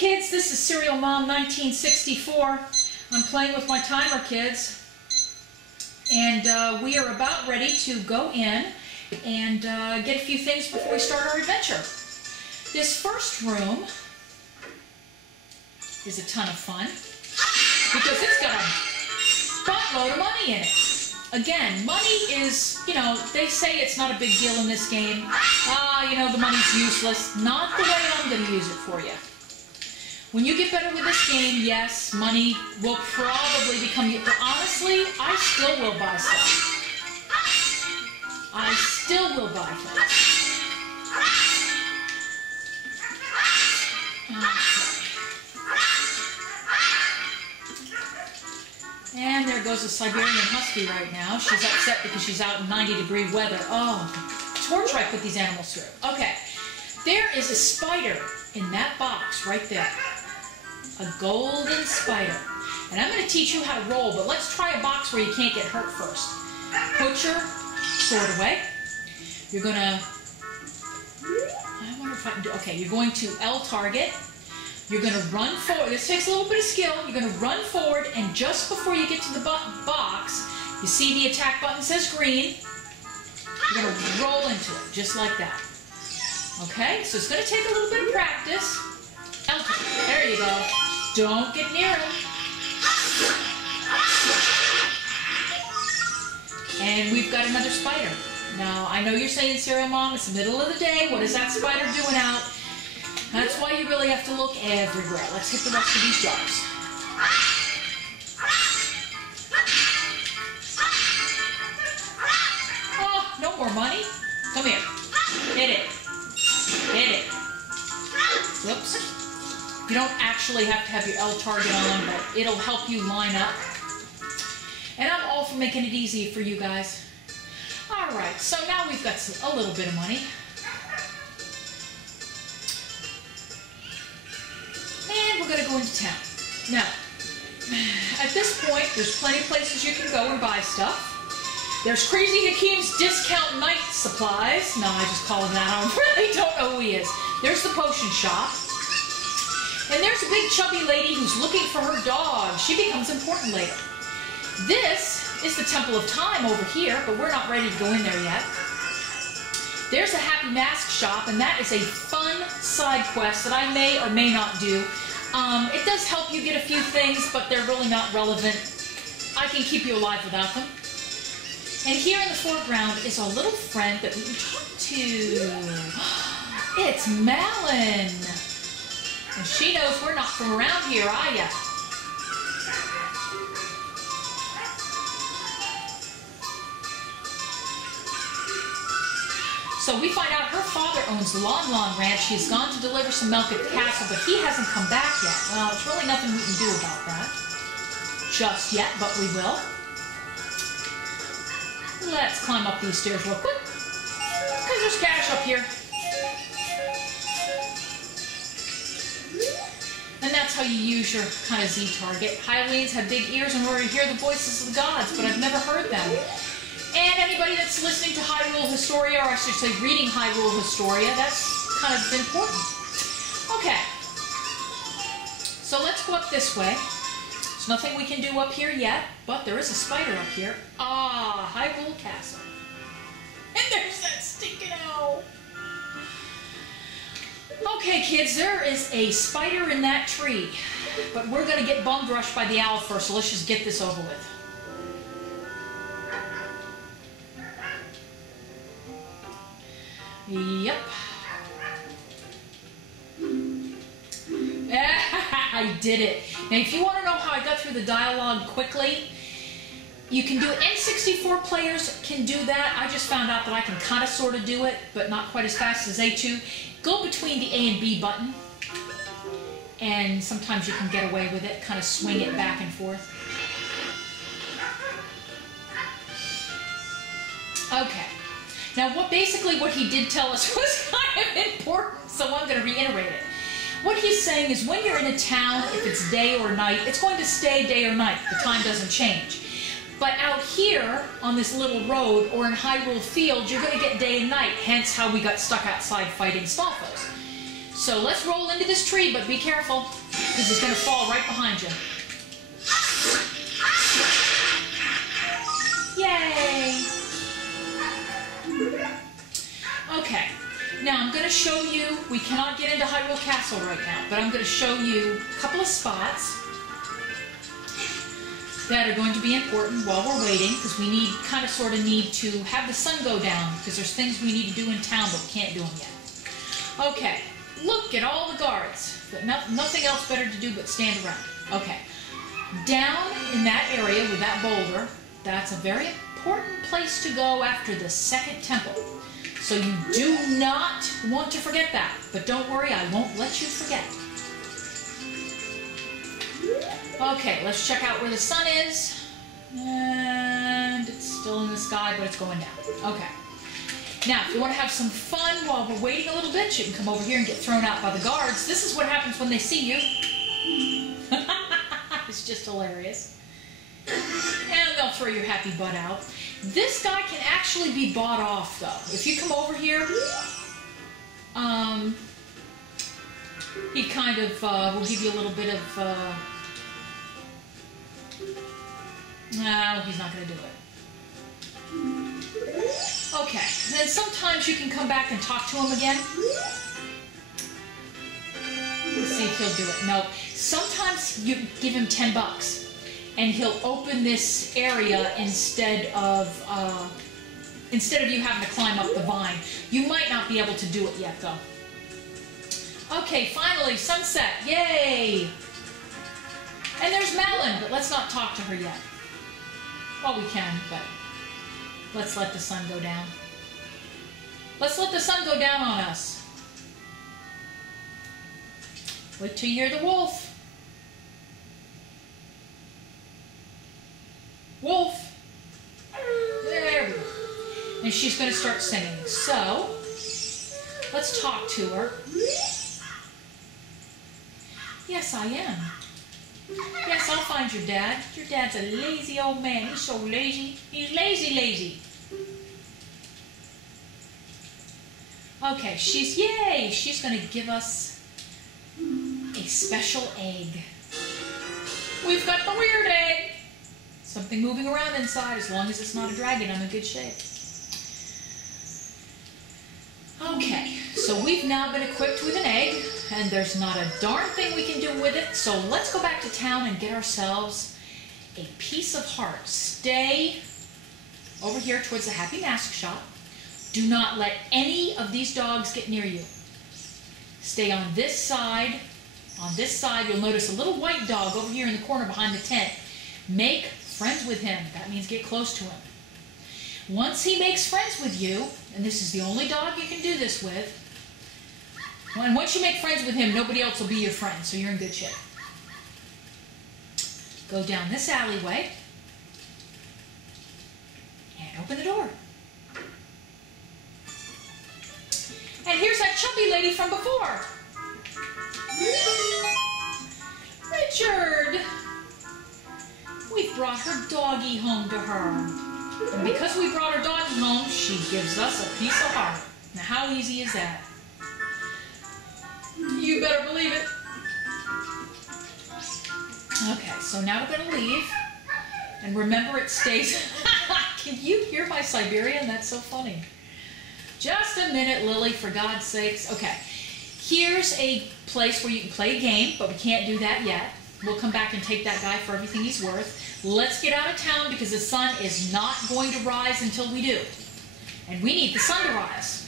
kids, this is Serial Mom 1964. I'm playing with my timer, kids. And we are about ready to go in and get a few things before we start our adventure. This first room is a ton of fun because it's got a buttload of money in it. Again, money is, you know, they say it's not a big deal in this game. You know, the money's useless. Not the way I'm going to use it for you. When you get better with this game, yes, money will probably become... But honestly, I still will buy stuff. I still will buy things. Okay. And there goes a Siberian husky right now. She's upset because she's out in 90-degree weather. Oh, torture I put these animals through. Okay. There is a spider in that box right there. A golden spider. And I'm going to teach you how to roll, but let's try a box where you can't get hurt first. Put your sword away. You're going to... I wonder if I can do... Okay, you're going to L target. You're going to run forward. This takes a little bit of skill. You're going to run forward, and just before you get to the box, you see the attack button says green. You're going to roll into it, just like that. Okay, so it's going to take a little bit of practice. L target. There you go. Don't get near him. And we've got another spider. Now, I know you're saying, Serial Mom, it's the middle of the day. What is that spider doing out? That's why you really have to look everywhere. Let's hit the rest of these jars. Oh, no more money. Come here. Hit it. Hit it. Whoops. You don't actually have to have your L target on, but it'll help you line up. And I'm all for making it easy for you guys. All right, so now we've got a little bit of money. And we're going to go into town. Now, at this point, there's plenty of places you can go and buy stuff. There's Crazy Hakim's Discount Night Supplies. No, I just call him that. I really don't know who he is. There's the potion shop. And there's a big chubby lady who's looking for her dog. She becomes important later. This is the Temple of Time over here, but we're not ready to go in there yet. There's a Happy Mask shop, and that is a fun side quest that I may or may not do. It does help you get a few things, but they're really not relevant. I can keep you alive without them. And here in the foreground is a little friend that we can talk to. It's Malin. And she knows we're not from around here, are ya? So we find out her father owns the Lon Lon Ranch. He's gone to deliver some milk at the castle, but he hasn't come back yet. Well, there's really nothing we can do about that just yet, but we will. Let's climb up these stairs real quick, because there's cash up here. And that's how you use your kind of Z target. Hylians have big ears in order to hear the voices of the gods, but I've never heard them. And anybody that's listening to Hyrule Historia, or I should say reading Hyrule Historia, that's kind of important. Okay. So let's go up this way. There's nothing we can do up here yet, but there is a spider up here. Ah, Hyrule Castle. And there's that stinking owl. Okay, kids, there is a spider in that tree, but we're going to get bum rushed by the owl first, so let's just get this over with. Yep. I did it. Now, if you want to know how I got through the dialogue quickly, you can do it. N64 players can do that. I just found out that I can kind of sort of do it, but not quite as fast as A2. Go between the A and B button, and sometimes you can get away with it, kind of swing it back and forth. Okay. Now, basically what he did tell us was kind of important, so I'm going to reiterate it. What he's saying is when you're in a town, if it's day or night, it's going to stay day or night. The time doesn't change. But out here, on this little road, or in Hyrule Field, you're going to get day and night, hence how we got stuck outside fighting Stalfos. So let's roll into this tree, but be careful, because he's going to fall right behind you. Yay! Okay, now I'm going to show you, we cannot get into Hyrule Castle right now, but I'm going to show you a couple of spots that are going to be important while we're waiting, because we need, sort of need to have the sun go down, because there's things we need to do in town, but we can't do them yet. Okay, look at all the guards, but nothing else better to do but stand around. Okay, down in that area with that boulder, that's a very important place to go after the second temple. So you do not want to forget that, but don't worry, I won't let you forget. Okay, let's check out where the sun is. And it's still in the sky, but it's going down. Okay. Now, if you want to have some fun while we're waiting a little bit, you can come over here and get thrown out by the guards. This is what happens when they see you. It's just hilarious. And they'll throw your happy butt out. This guy can actually be bought off, though. If you come over here, he kind of will give you a little bit of... No, he's not going to do it. Okay, then sometimes you can come back and talk to him again. Let's see if he'll do it. No, sometimes you give him $10 and he'll open this area instead of you having to climb up the vine. You might not be able to do it yet, though. Okay, finally, sunset. Yay! And there's Malin, but let's not talk to her yet. Well, we can, but let's let the sun go down. Let's let the sun go down on us. Wait till you hear the wolf. Wolf. There we go. And she's going to start singing. So, let's talk to her. Yes, I am. Yes, I'll find your dad. Your dad's a lazy old man. He's so lazy. He's lazy. Okay, yay! She's going to give us a special egg. We've got the weird egg. Something moving around inside. As long as it's not a dragon, I'm in good shape. Okay, so we've now been equipped with an egg, and there's not a darn thing we can do with it, so let's go back to town and get ourselves a piece of heart. Stay over here towards the Happy Mask shop. Do not let any of these dogs get near you. Stay on this side. On this side, you'll notice a little white dog over here in the corner behind the tent. Make friends with him. That means get close to him. Once he makes friends with you, and this is the only dog you can do this with, and once you make friends with him, nobody else will be your friend, so you're in good shape. Go down this alleyway, and open the door. And here's that chubby lady from before. Richard! We've brought her doggie home to her. And because we brought her doggie home, she gives us a piece of heart. Now, how easy is that? You better believe it. Okay, so now we're going to leave. And remember, it stays... Can you hear my Siberian? That's so funny. Just a minute, Lily, for God's sakes. Okay, here's a place where you can play a game, but we can't do that yet. We'll come back and take that guy for everything he's worth. Let's get out of town because the sun is not going to rise until we do. And we need the sun to rise.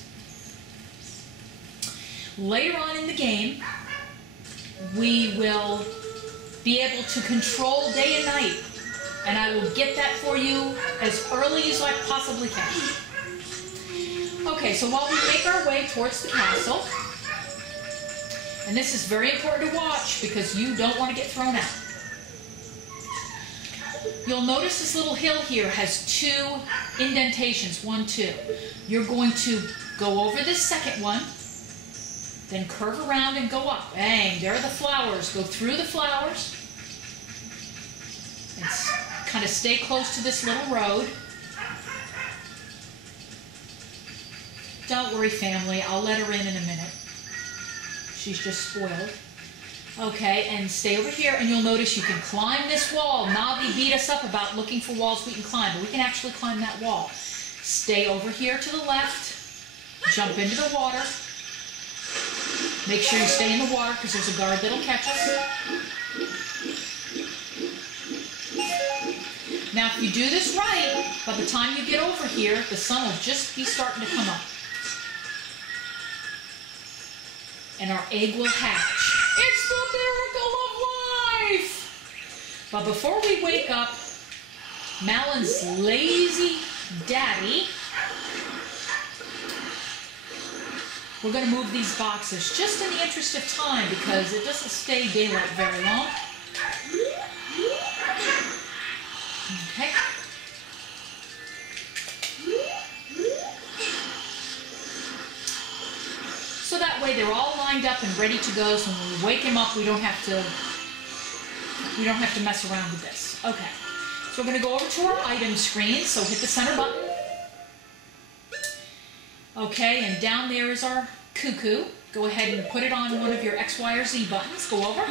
Later on in the game, we will be able to control day and night. And I will get that for you as early as I possibly can. Okay, so while we make our way towards the castle, and this is very important to watch because you don't want to get thrown out. You'll notice this little hill here has 2 indentations, 1, 2. You're going to go over this second one, then curve around and go up. Bang, there are the flowers. Go through the flowers and kind of stay close to this little road. Don't worry, family. I'll let her in a minute. She's just spoiled. Okay, and stay over here, and you'll notice you can climb this wall. Navi beat us up about looking for walls we can climb, but we can actually climb that wall. Stay over here to the left. Jump into the water. Make sure you stay in the water because there's a guard that'll catch us. Now, if you do this right, by the time you get over here, the sun will just be starting to come up. And our egg will hatch. It's the miracle of life! But before we wake up, Malon's lazy daddy, we're going to move these boxes just in the interest of time because it doesn't stay daylight very long. Okay. So that way they're all lined up and ready to go, so when we wake him up we don't have to mess around with this. Okay. So we're going to go over to our item screen, so hit the center button. Okay, and down there is our cuckoo. Go ahead and put it on one of your X, Y, or Z buttons. Go over,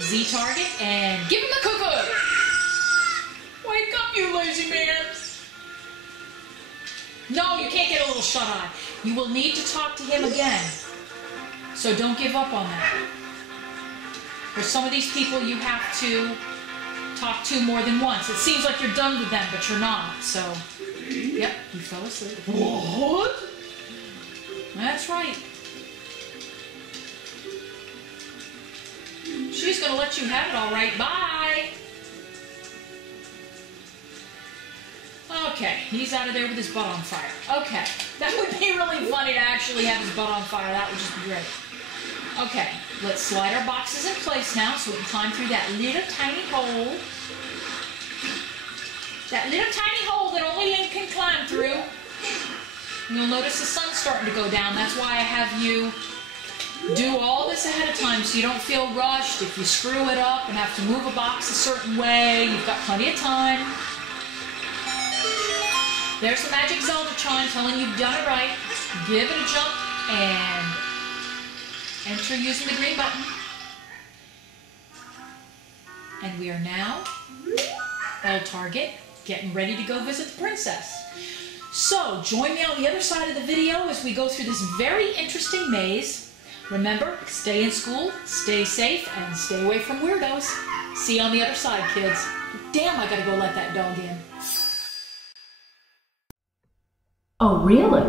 Z target, and give him the cuckoo! Wake up, you lazy man! No, you can't get a little shut-eye. You will need to talk to him again. So don't give up on that. There's some of these people you have to talk to more than once. It seems like you're done with them, but you're not. So, yep, you fell asleep. What? That's right. She's going to let you have it all right. Bye. Okay, he's out of there with his butt on fire. Okay, that would be really funny to actually have his butt on fire. That would just be great. Okay, let's slide our boxes in place now so we can climb through that little tiny hole. That little tiny hole that only Link can climb through. And you'll notice the sun's starting to go down. That's why I have you do all this ahead of time so you don't feel rushed. If you screw it up and have to move a box a certain way, you've got plenty of time. There's the magic Zelda chime telling you you've done it right. Give it a jump and enter using the green button. And we are now, L target, getting ready to go visit the princess. So, join me on the other side of the video as we go through this very interesting maze. Remember, stay in school, stay safe, and stay away from weirdos. See you on the other side, kids. Damn, I gotta go let that dog in. Oh, really?